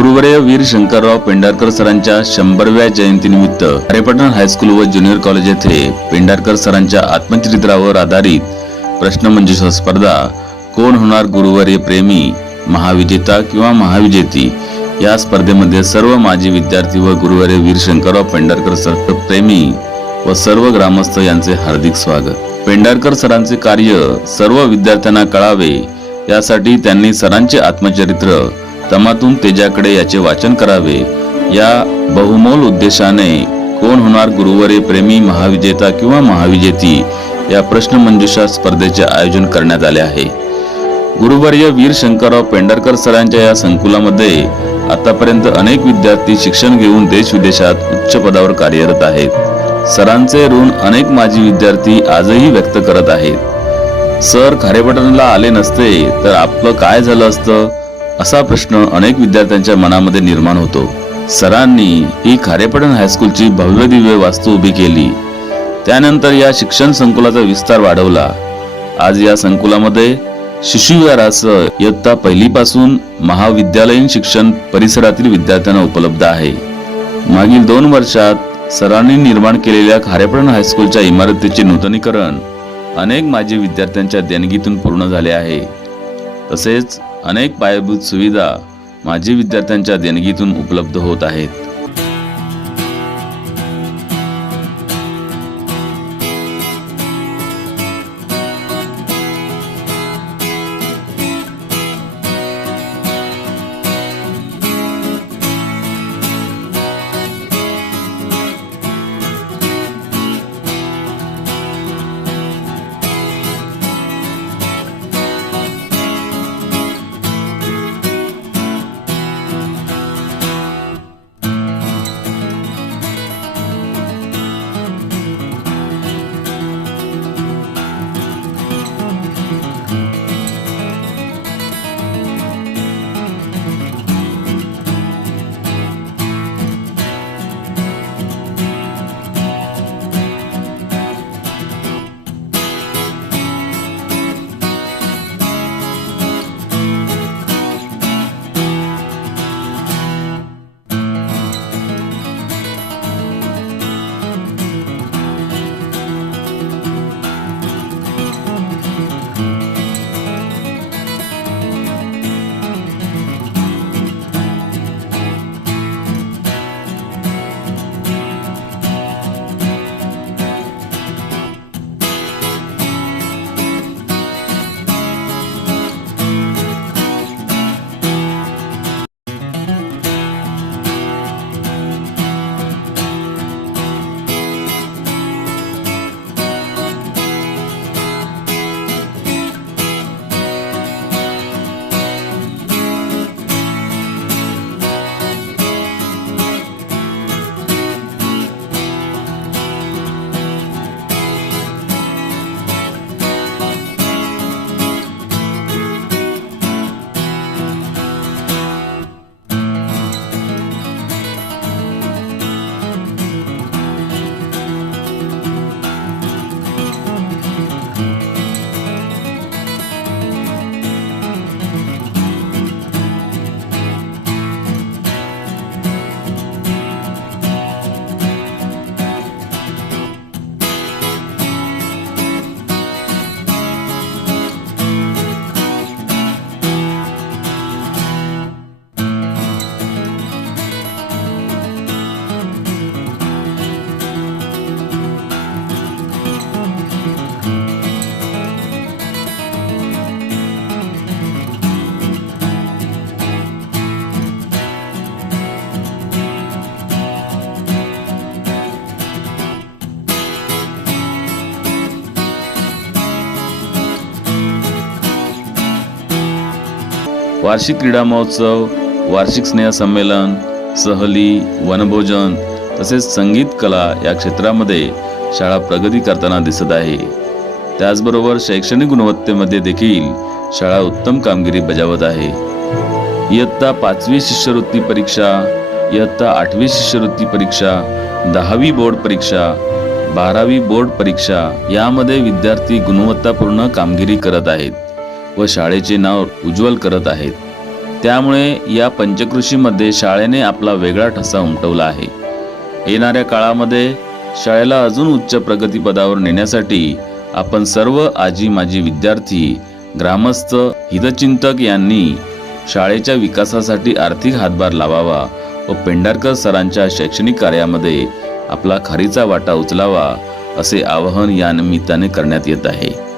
गुरुवर्य वीर शंकरराव पेंढारकर सरांच्या शंभरव्या जयंतीनिमित्त हरेपटण हायस्कूल व ज्युनियर कॉलेज येथे पेंढारकर सरांच्या आत्मचरित्रावर आधारित प्रश्नमंजुषा स्पर्धा कोण होणार गुरुवर्य प्रेमी महाविजेता किंवा महाविजेती या स्पर्धेमध्ये सर्व माजी विद्यार्थी व गुरुवारे वीर शंकरराव पेंढारकर सर प्रेमी व सर्व ग्रामस्थ यांचे हार्दिक स्वागत. पेंढारकर सरांचे कार्य सर्व विद्यार्थ्यांना कळावे यासाठी त्यांनी सरांचे आत्मचरित्र तमातून तेजाकडे याचे वाचन करावे. या बहुमोल उद्देशाने कोण होणार गुरुवारी प्रेमी महाविजेता किंवा महाविजेती? या प्रश्नमंजुषा स्पर्धेचे आयोजन करण्यात आले आहे. गुरुवर्य वीर शंकरराव पेंढारकर सरांच्या या संकुलामध्ये आतापर्यंत अनेक विद्यार्थी शिक्षण घेऊन देश विदेशात उच्च पदावर कार्यरत आहेत. सरांचे ऋण अनेक माजी विद्यार्थी आजही व्यक्त करत आहेत. सर खारेपटणला आले नसते तर आपलं काय झालं असतं? असा प्रश्न अनेक विद्यार्थ्यांच्या मनामध्ये निर्माण होतो. सरांनी ही खारेपटण हायस्कूलची भव्य दिव्य वास्तू उभी केली. त्यानंतर या शिक्षण संकुलाचा विस्तार वाढवला. आज या संकुलामध्ये शिशुविहारासह इयत्ता पहिलीपासून महाविद्यालयीन शिक्षण परिसरातील विद्यार्थ्यांना उपलब्ध आहे. मागील दोन वर्षात सरांनी निर्माण केलेल्या खारेपटण हायस्कूलच्या इमारतीचे नूतनीकरण अनेक माजी विद्यार्थ्यांच्या देणगीतून पूर्ण झाले आहे. तसेच अनेक पायाभूत सुविधा माजी विद्यार्थ्यांच्या देणगीतून उपलब्ध होत आहेत. वार्षिक क्रीडा महोत्सव वार्षिक स्नेह संमेलन सहली वनभोजन तसेच संगीत कला या क्षेत्रामध्ये शाळा प्रगती करताना दिसत आहे. त्याचबरोबर शैक्षणिक गुणवत्तेमध्ये देखील शाळा उत्तम कामगिरी बजावत आहे. इयत्ता पाचवी शिष्यवृत्ती परीक्षा इयत्ता आठवी शिष्यवृत्ती परीक्षा दहावी बोर्ड परीक्षा बारावी बोर्ड परीक्षा यामध्ये विद्यार्थी गुणवत्तापूर्ण कामगिरी करत आहेत. व शाळेचे नाव उज्ज्वल करत आहेत. त्यामुळे या पंचकृषीमध्ये शाळेने आपला वेगळा ठसा उमटवला आहे. येणाऱ्या काळामध्ये शाळेला अजून उच्च प्रगतीपदावर नेण्यासाठी आपण सर्व आजी माजी विद्यार्थी ग्रामस्थ हितचिंतक यांनी शाळेच्या विकासासाठी आर्थिक हातभार लावावा व पेंढारकर सरांच्या शैक्षणिक कार्यामध्ये आपला खरीचा वाटा उचलावा असे आवाहन या निमित्ताने करण्यात येत आहे.